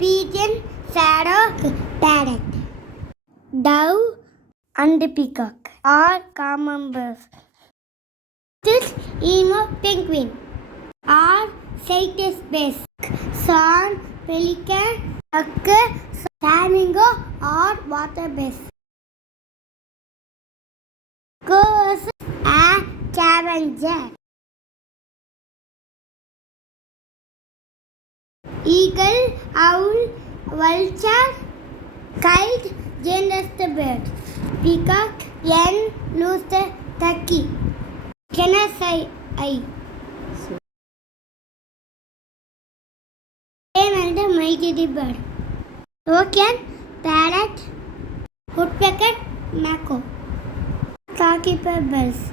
pigeon, shadow, parrot. Dove and peacock are common birds. This emo penguin are Citus bass. Swan, pelican, duck, flamingo or water bass. Goose, a scavenger. Eagle, owl, vulture, kite, genus the bird. Peacock, hen, rooster, turkey. Can I say I? Same and the mighty bird. Toucan, parrot, woodpecker, mako. Star birds.